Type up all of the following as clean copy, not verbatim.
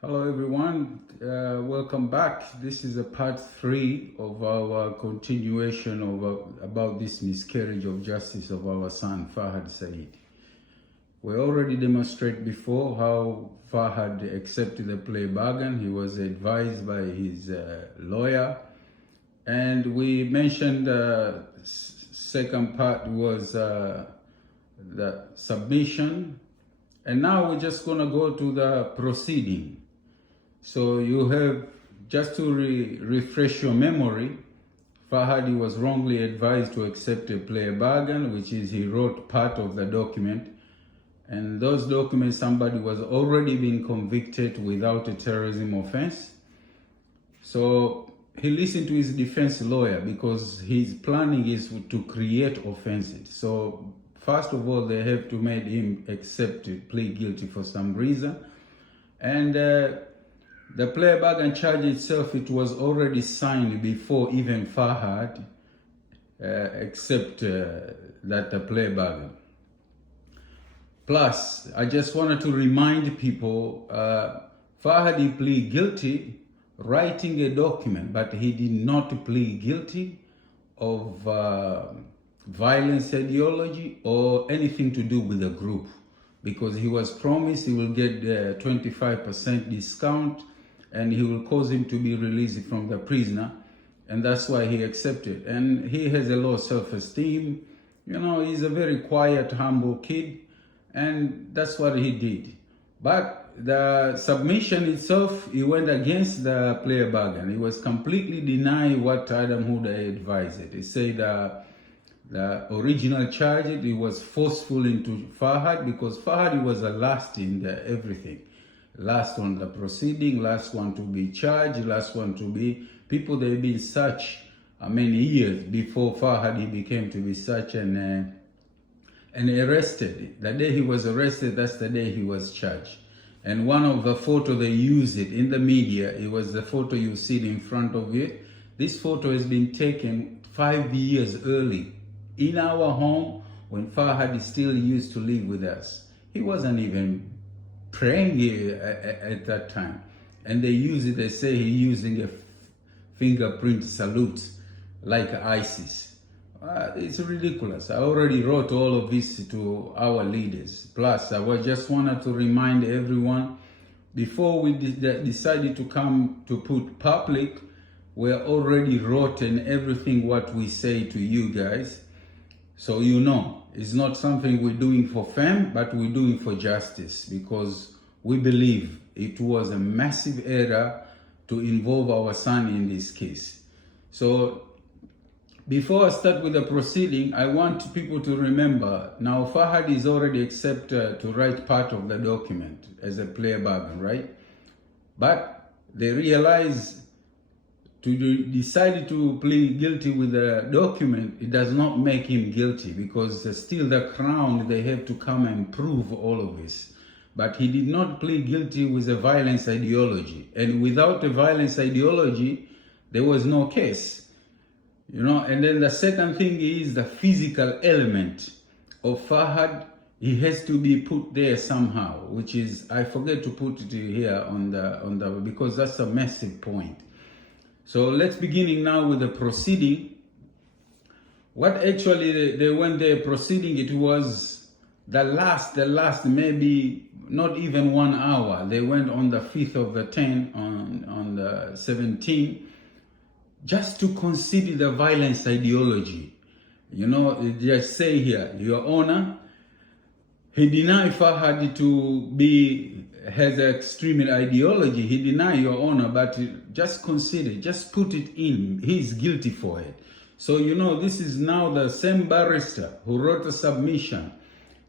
Hello everyone, welcome back. This is a part 3 of our continuation of about this miscarriage of justice of our son Farhad Said. We already demonstrated before how Farhad accepted the plea bargain. He was advised by his lawyer, and we mentioned the second part was the submission, and now we're just going to go to the proceeding. So you have, just to refresh your memory, Farhad was wrongly advised to accept a plea bargain, which is he wrote part of the document. And those documents, somebody was already being convicted without a terrorism offense. So he listened to his defense lawyer because his planning is to create offenses. So first of all, they have to make him accept plead guilty for some reason. And the plea bargain charge itself, it was already signed before even Farhad accepted that the plea bargain. Plus, I just wanted to remind people, Farhad pleaded guilty writing a document, but he did not plead guilty of violence ideology or anything to do with the group, because he was promised he will get 25% discount and he will cause him to be released from the prisoner, and that's why he accepted. And he has a low self-esteem. You know, he's a very quiet, humble kid, and that's what he did. But the submission itself, he went against the plea bargain. He was completely denying what Adam Huda advised. He said the original charge, it was forceful into Farhad, because Farhad was the last in everything. Last on the proceeding, last one to be charged, last one to be, people they've been such many years before Farhad he became to be such and arrested. The day he was arrested, that's the day he was charged. And one of the photo they used it in the media, it was the photo you see in front of it. This photo has been taken 5 years early in our home when Farhad still used to live with us. He wasn't even praying at that time. And they use it, they say he's using a fingerprint salute like ISIS. It's ridiculous. I already wrote all of this to our leaders. Plus, I just wanted to remind everyone, before we decided to come to put public, we already wrote in everything what we say to you guys. So you know, it's not something we're doing for fame, but we're doing for justice, because we believe it was a massive error to involve our son in this case. So before I start with the proceeding, I want people to remember, now Farhad is already accepted to write part of the document as a plea bargain, right? But they realize to decide to plead guilty with the document, it does not make him guilty, because still the crown, they have to come and prove all of this. But he did not plead guilty with a violence ideology. And without a violence ideology, there was no case. You know, and then the second thing is the physical element of Farhad. He has to be put there somehow, which is, I forget to put it here on the because that's a massive point. So let's beginning now with the proceeding. What actually they went there proceeding, it was the last maybe not even 1 hour. They went on the 5th of the 10th on the 17th, just to consider the violence ideology. You know, just say here, Your Honor, he denied Farhad to be, has an extreme ideology. He denied, Your Honor, but just consider, just put it in. He's guilty for it. So, you know, this is now the same barrister who wrote a submission.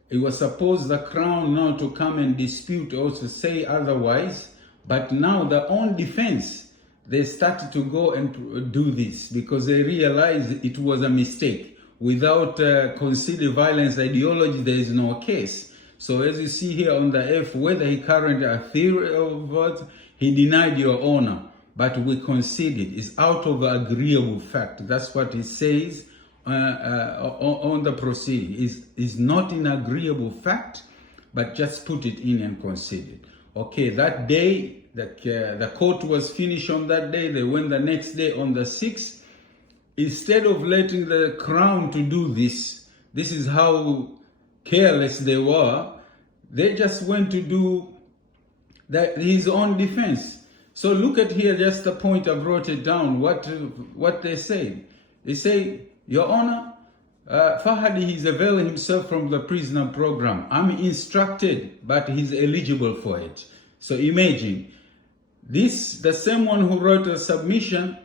It was supposed the Crown now to come and dispute or to say otherwise, but now their own defense, they started to go and do this because they realized it was a mistake. Without consider violence ideology, there is no case. So as you see here on the F, whether he carried a theory of what, he denied, Your Honor, but we conceded. It's out of agreeable fact. That's what it says on the proceeding. Is not an agreeable fact, but just put it in and conceded. Okay, that day, the court was finished on that day. They went the next day on the 6th. Instead of letting the Crown to do this is how careless they were. They just went to do his own defense. So look at here, just the point, I wrote it down, what they say. They say, Your Honor, Farhad, he's availing himself from the prisoner program. I'm instructed, but he's eligible for it. So imagine, the same one who wrote a submission,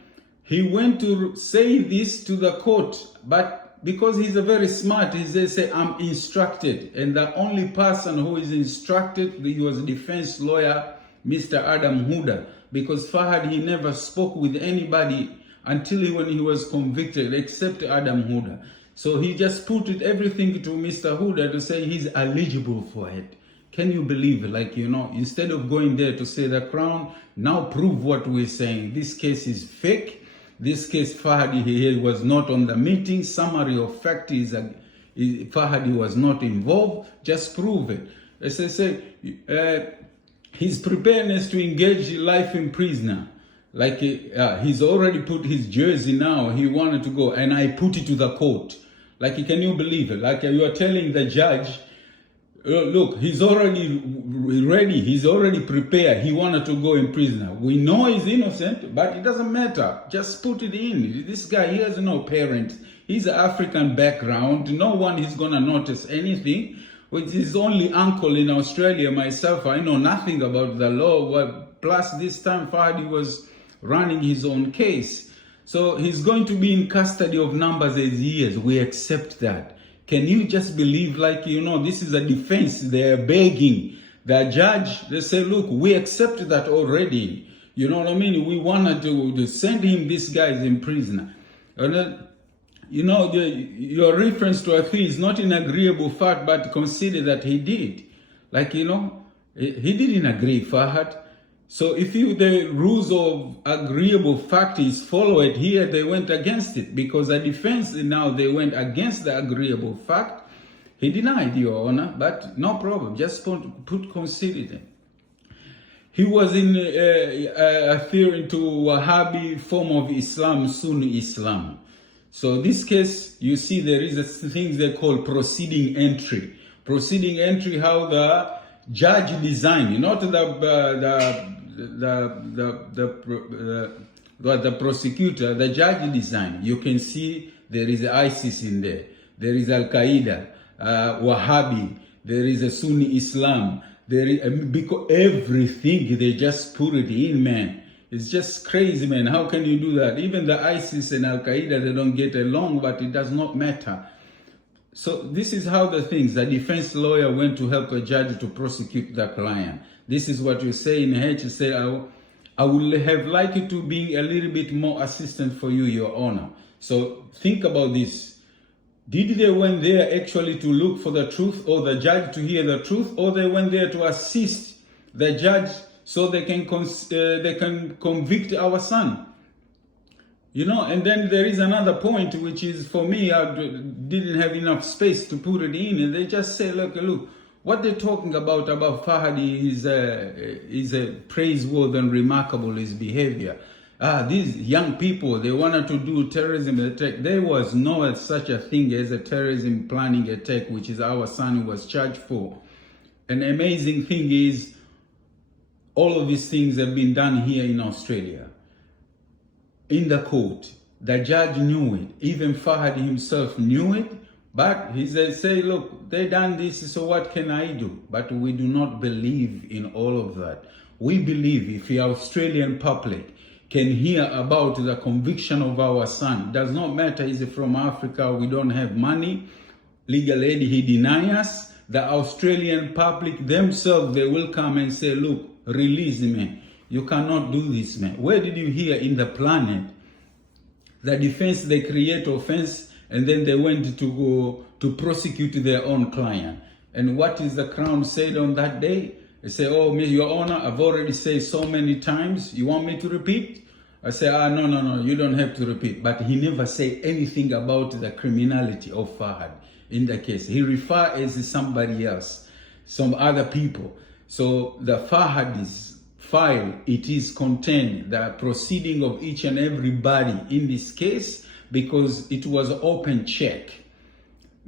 he went to say this to the court, but because he's a very smart, they say, I'm instructed. And the only person who is instructed, he was defense lawyer, Mr. Adam Huda, because Farhad, he never spoke with anybody until when he was convicted, except Adam Huda. So he just put everything to Mr. Huda to say he's eligible for it. Can you believe it? Like, instead of going there to say the Crown, now prove what we're saying. This case is fake. This case, Farhad, he was not on the meeting. Summary of fact is Farhad was not involved. Just prove it. As I say, his preparedness to engage life in prisoner. Like he's already put his jersey now. He wanted to go, and I put it to the court. Like, can you believe it? Like you are telling the judge, look, he's already ready. He's already prepared. He wanted to go in prisoner. We know he's innocent, but it doesn't matter. Just put it in. This guy, he has no parents. He's African background. No one is gonna notice anything. With his only uncle in Australia, myself, I know nothing about the law. Well, plus this time, Farhad was running his own case. So he's going to be in custody of numbers as years. We accept that. Can you just believe, like, this is a defense. They're begging the judge. They say, look, we accept that already. You know what I mean? We wanted to send him, this guy is in prison. And then, your reference to a thing is not an agreeable fact, but consider that he did. Like, he didn't agree, Farhad. So if the rules of agreeable fact is followed here, they went against it, because the defense now, they went against the agreeable fact. He denied, Your Honor, but no problem. Just consider it. He was in adhering to Wahhabi form of Islam, Sunni Islam. So this case, you see, there is a thing they call proceeding entry. Proceeding entry, how the judge designed, not the prosecutor, the judge designed. You can see there is ISIS in there. There is Al-Qaeda, Wahhabi. There is a Sunni Islam. There is, because everything, they just put it in, man. It's just crazy, man. How can you do that? Even the ISIS and Al-Qaeda, they don't get along, but it does not matter. So this is how the defense lawyer went to help a judge to prosecute the client. This is what you say in H. You say, I would have liked it to be a little bit more assistant for you, Your Honor. So think about this. Did they went there actually to look for the truth, or the judge to hear the truth, or they went there to assist the judge so they can convict our son? And then there is another point, which is, for me, I didn't have enough space to put it in, and they just say, look, what they're talking about Farhad is a praiseworthy and remarkable his behavior. These young people, they wanted to do terrorism attack. There was no such a thing as a terrorism planning attack, which is our son was charged for. An amazing thing is, all of these things have been done here in Australia. In the court, the judge knew it. Even Farhad himself knew it. But he said, look, they done this, so what can I do? But we do not believe in all of that. We believe if the Australian public can hear about the conviction of our son, does not matter, is it from Africa, we don't have money, legal aid, he denies us, the Australian public themselves, they will come and say, look, release me. You cannot do this, man. Where did you hear in the planet the defense, they create offense, and then they went to go to prosecute their own client? And what is the Crown said on that day? They say, oh, Your Honor, I've already said so many times. You want me to repeat? I say, no, you don't have to repeat. But he never said anything about the criminality of Farhad in the case. He referred as somebody else, some other people. So the Farhad's file, it is contained the proceeding of each and everybody in this case, because it was open check.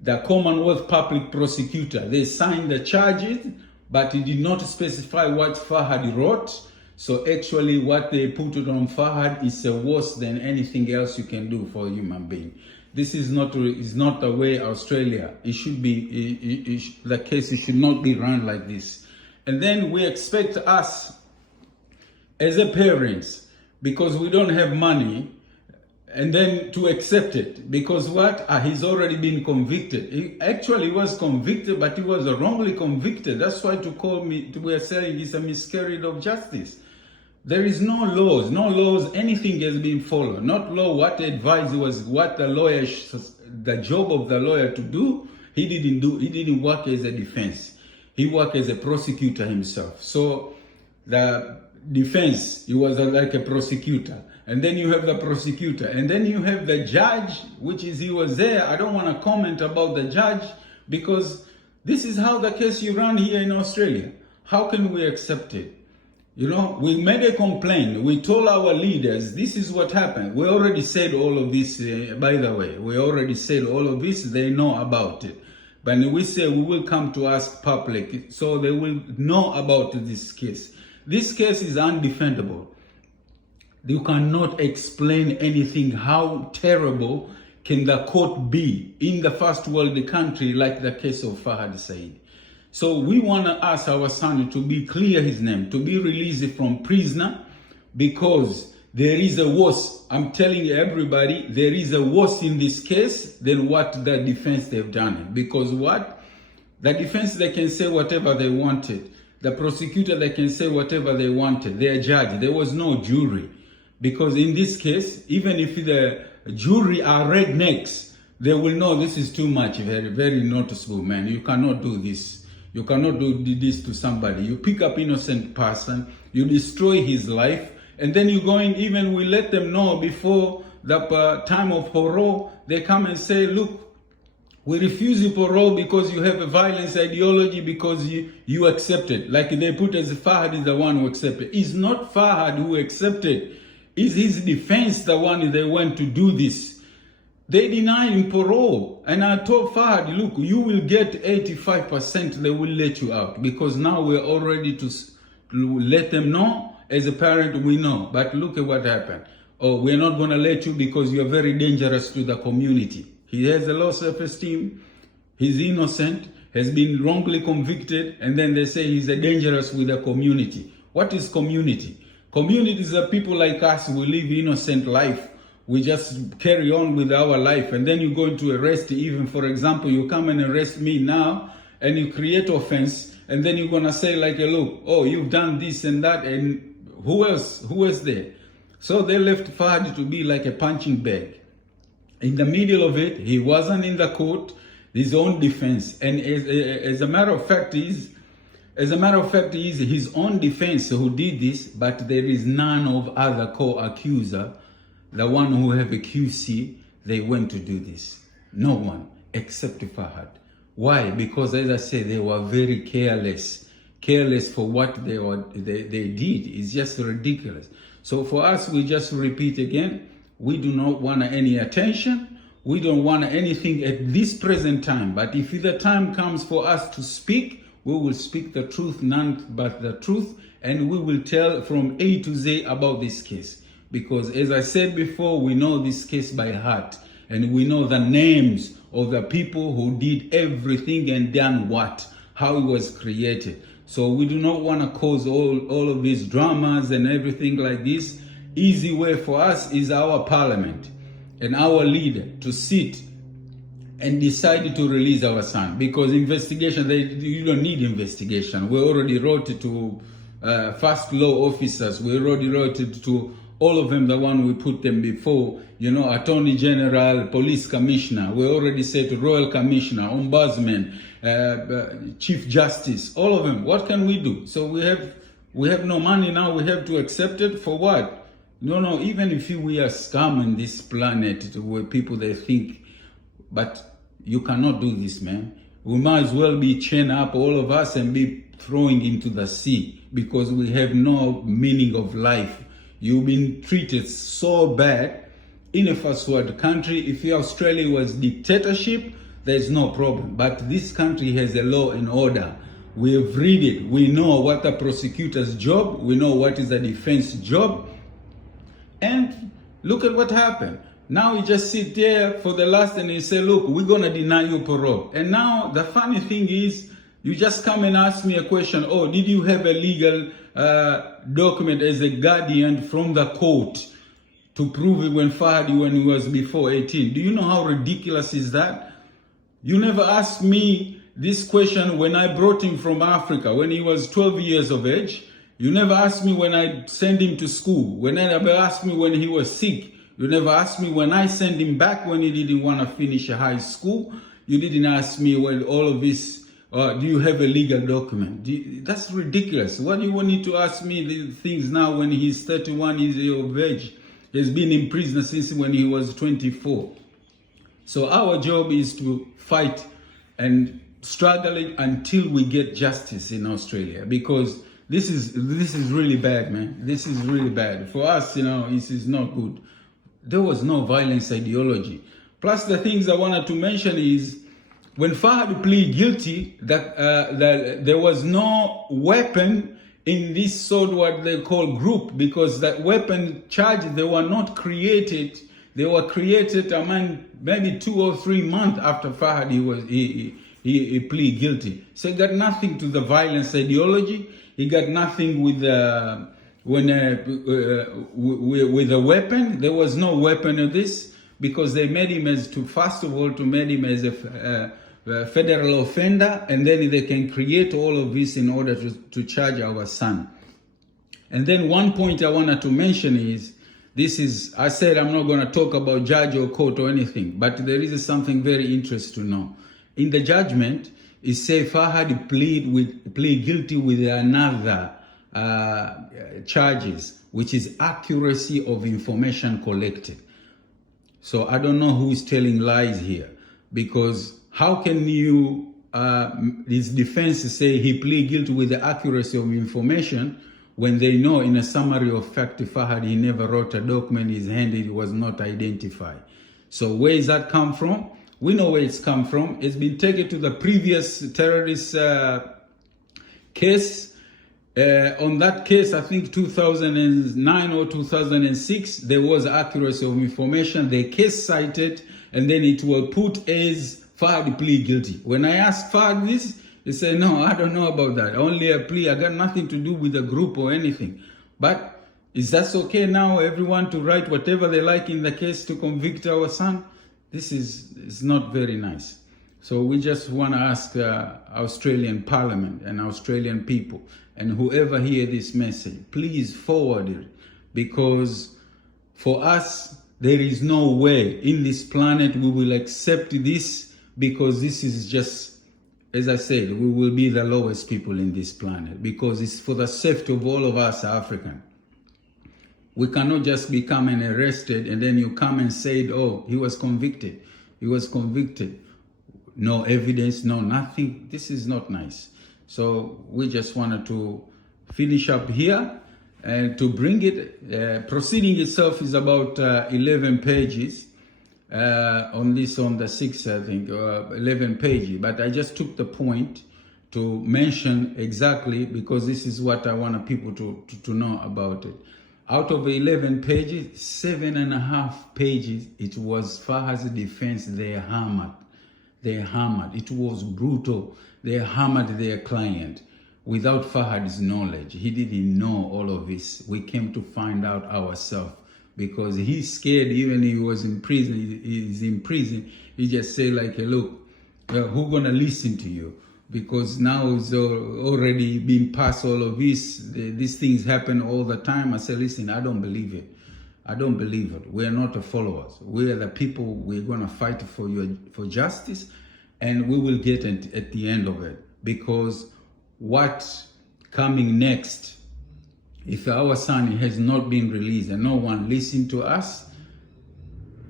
The Commonwealth Public Prosecutor, they signed the charges, but it did not specify what Farhad wrote. So actually what they put it on Farhad is worse than anything else you can do for a human being. This is not the way Australia, it should be, the case, it should not be run like this. And then we expect us as a parents, because we don't have money, and then to accept it, because what? He's already been convicted. He actually was convicted, but he was wrongly convicted. That's why we are saying it's a miscarriage of justice. There is no laws, anything has been followed. Not law, what advice was, what the lawyer, the job of the lawyer to do, he didn't work as a defense. He worked as a prosecutor himself. So the defense, he was like a prosecutor. And then you have the prosecutor. And then you have the judge, which is, he was there. I don't want to comment about the judge, because this is how the case you run here in Australia. How can we accept it? You know, we made a complaint. We told our leaders, this is what happened. We already said all of this, by the way. We already said all of this. They know about it. But we say we will come to ask public, so they will know about this case. This case is undefendable. You cannot explain anything. How terrible can the court be in the first world country like the case of Farhad Said? So we want to ask our son to be clear his name, to be released from prisoner, because there is a worse. I'm telling everybody, there is a worse in this case than what the defense they've done. Because what? The defense, they can say whatever they wanted. The prosecutor, they can say whatever they wanted. Their judge, there was no jury. Because in this case, even if the jury are rednecks, they will know this is too much, very, very noticeable, man. You cannot do this. You cannot do this to somebody. You pick up innocent person, you destroy his life, and then you go in, even we let them know before the time of parole, they come and say, look, we refuse you parole because you have a violence ideology, because you accepted. Like they put as Farhad is the one who accepted. It's not Farhad who accepted. It's his defense the one they went to do this. They deny him parole. And I told Farhad, look, you will get 85%, they will let you out. Because now we're all ready to let them know. As a parent, we know. But look at what happened. Oh, we're not going to let you because you're very dangerous to the community. He has a low self-esteem. He's innocent, has been wrongly convicted. And then they say he's a dangerous with the community. What is community? Communities are people like us who live innocent life. We just carry on with our life, and then you're going to arrest, even for example, you come and arrest me now, and you create offense, and then you're gonna say like, look, oh, you've done this and that, and who else there? So they left Farhad to be like a punching bag. In the middle of it, he wasn't in the court, his own defense, and as a matter of fact, he's his own defense who did this, but there is none of other co-accuser. The one who have a QC, they went to do this. No one except Farhad. Why? Because as I said, they were very careless for what they did. It's just ridiculous. So for us, we just repeat again, we do not want any attention. We don't want anything at this present time. But if the time comes for us to speak, we will speak the truth, none but the truth, and we will tell from A to Z about this case. Because as I said before, we know this case by heart, and we know the names of the people who did everything and done what, how it was created. So we do not want to cause all of these dramas and everything like this. Easy way for us is our parliament and our leader to sit and decide to release our son. Because investigation, you don't need investigation. We already wrote it to first law officers. We already wrote it to all of them, the one we put them before, Attorney General, Police Commissioner. We already said Royal Commissioner, Ombudsman, Chief Justice, all of them. What can we do? So we have no money now. We have to accept it for what? No, even if we are scum on this planet where people, they think, but you cannot do this, man. we might as well be chained up, all of us, and be throwing into the sea because we have no meaning of life. You've been treated so bad in a first world country. If Australia was dictatorship, there's no problem. But this country has a law and order. We have read it. We know what the prosecutor's job. We know what is the defense job. And look at what happened. Now you just sit there for the last and you say, look, we're going to deny you parole. And now the funny thing is, you just come and ask me a question. Oh, did you have a legal document as a guardian from the court to prove it when he was before 18? Do you know how ridiculous is that? You never asked me this question when I brought him from Africa, when he was 12 years of age. You never asked me when I sent him to school. You never asked me when he was sick. You never asked me when I sent him back when he didn't want to finish high school. You didn't ask me when all of this, do you have a legal document? That's ridiculous. What do you want to ask me the things now when he's 31 years of age? He's been in prison since when he was 24. So our job is to fight and struggle until we get justice in Australia, because this is really bad, man. This is really bad. For us, this is not good. There was no violence ideology. Plus, the things I wanted to mention is when Farhad pleaded guilty, that there was no weapon in this sort what they call group, because that weapon charge, they were not created. They were created maybe 2 or 3 months after Farhad he pleaded guilty. So he got nothing to the violence ideology. He got nothing with with a weapon. There was no weapon of this, because they made him first of all, made him as a federal offender, and then they can create all of this in order to charge our son. And then one point I wanted to mention is, I said I'm not going to talk about judge or court or anything, but there is something very interesting to know. In the judgment, it says Farhad plead guilty with another charges, which is accuracy of information collected. So I don't know who is telling lies here, because how can you, his defense say he plead guilty with the accuracy of information when they know in a summary of fact Farhad, he never wrote a document, his hand it was not identified. So where does that come from? We know where it's come from. It's been taken to the previous terrorist case. On that case, I think 2009 or 2006, there was accuracy of information. The case cited, and then it was put as Farhad plead guilty. When I asked Farhad this, he said, no, I don't know about that. Only a plea. I got nothing to do with the group or anything. But is that okay now, everyone to write whatever they like in the case to convict our son? This is not very nice. So we just want to ask Australian Parliament and Australian people and whoever hear this message, please forward it, because for us, there is no way in this planet we will accept this, because this is just, as I said, we will be the lowest people in this planet, because it's for the safety of all of us Africans. We cannot just be coming arrested and then you come and say, oh, he was convicted. He was convicted. No evidence, no nothing. This is not nice. So we just wanted to finish up here and to bring it. Proceeding itself is about 11 pages. On the 6th, I think, 11 pages. But I just took the point to mention exactly, because this is what I want people to know about it. Out of 11 pages, 7.5 pages, it was Farhad's defense. They hammered. It was brutal. They hammered their client without Farhad's knowledge. He didn't know all of this. We came to find out ourselves, because he's scared. Even he was in prison, he's in prison. He just say like, hey, look, who gonna listen to you? Because now it's already been past all of this. These things happen all the time. I said, listen, I don't believe it. I don't believe it. We are not the followers. We are the people. We're going to fight for justice, and we will get it at the end of it. Because what's coming next, if our son has not been released and no one listened to us,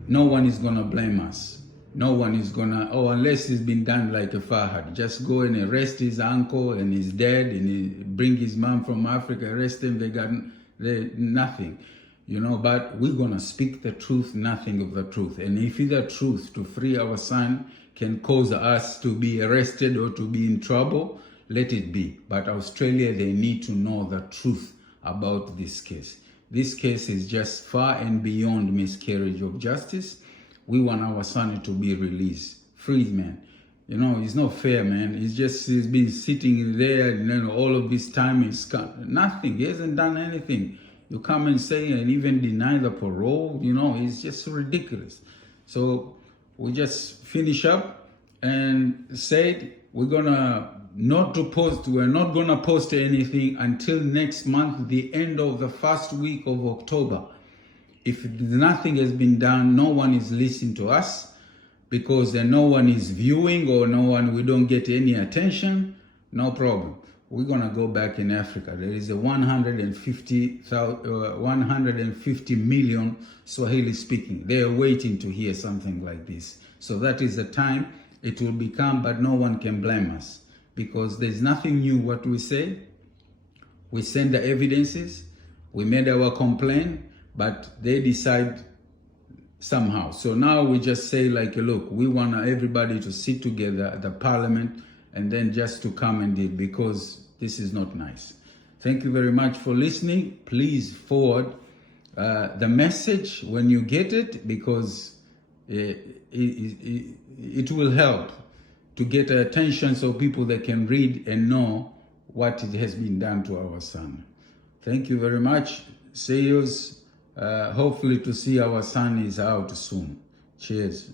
no one is going to blame us. No one is gonna, oh, unless it's been done like a Farhad. Just go and arrest his uncle and he's dead, and bring his mom from Africa, arrest him, they nothing. You know, but we're gonna speak the truth, nothing of the truth. And if the truth to free our son can cause us to be arrested or to be in trouble, let it be. But Australia, they need to know the truth about this case. This case is just far and beyond miscarriage of justice. We want our son to be released, freed, man. You know, it's not fair, man. He's been sitting there, you know, all of this time. Nothing. He hasn't done anything. You come and say and even deny the parole, you know, it's just ridiculous. So we just finish up and said we're not gonna post anything until next month, the end of the first week of October. If nothing has been done, no one is listening to us, because no one is viewing, or we don't get any attention, no problem. We're gonna go back in Africa. There is a 150 million Swahili speaking. They are waiting to hear something like this. So that is the time it will become, but no one can blame us, because there's nothing new what we say. We send the evidences, we made our complaint, but they decide somehow. So now we just say like, look, we want everybody to sit together at the parliament and then just to come and deal, because this is not nice. Thank you very much for listening. Please forward the message when you get it, because it will help to get attention, so people that can read and know what it has been done to our son. Thank you very much. See you. Hopefully to see our son is out soon. Cheers.